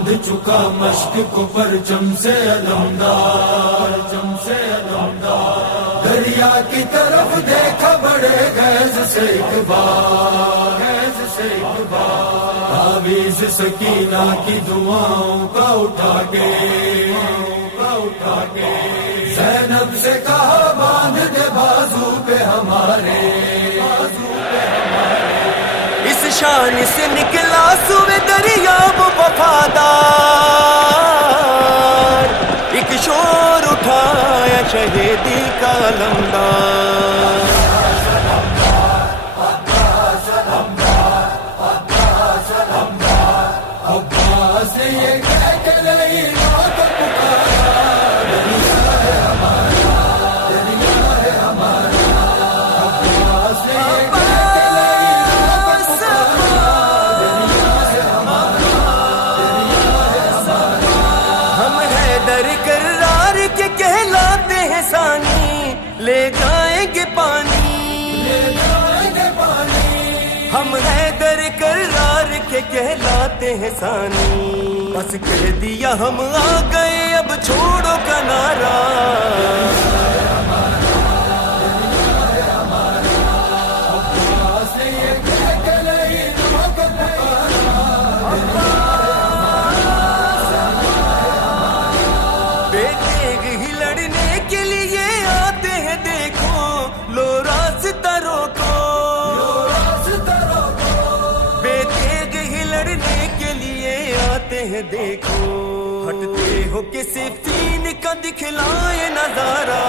باندھ چکا مشق کو پرچم سے علمدار، پرچم سے علمدار، دریا کی طرف دیکھا بڑے غیظ سے ایک بار، غیظ سے ایک بار، تعویذ سکینہ کی دعاؤں کا اٹھا کے، اٹھا کے زینب سے کہا باندھ دے بازو پہ ہمارے، بازو پہ ہمارے، اس شان سے نکلا سوئے دریا وہ وفادار، ایک شور اٹھایا شہیدی کا علمدار، عباس نے یہ کہہ کے لئی موت پکارا، دریا ہے ہمارا، دریا ہے ہمارا، عباس نے یہ کہہ کے لئی موت پکارا، دریا ہے ہمارا، دریا ہے ہمارا، ہم حیدر کرار کے کہلاتے ہیں ثانی، لے جائیں گے پانی، لے جائیں گے پانی، ہم حیدر کرار کے کہلاتے ہیں ثانی، بس کہہ دیا ہم آ گئے اب چھوڑو کنارا، عباس نے یہ کہہ کے لئی موت پکارا، بیٹے ہی لڑنے کے لیے آتے ہیں دیکھو، لو راستہ روکو، بیٹے ہی لڑنے کے لیے آتے ہیں دیکھو، ہٹتے ہو کسی فین کا دکھلائے نظارہ،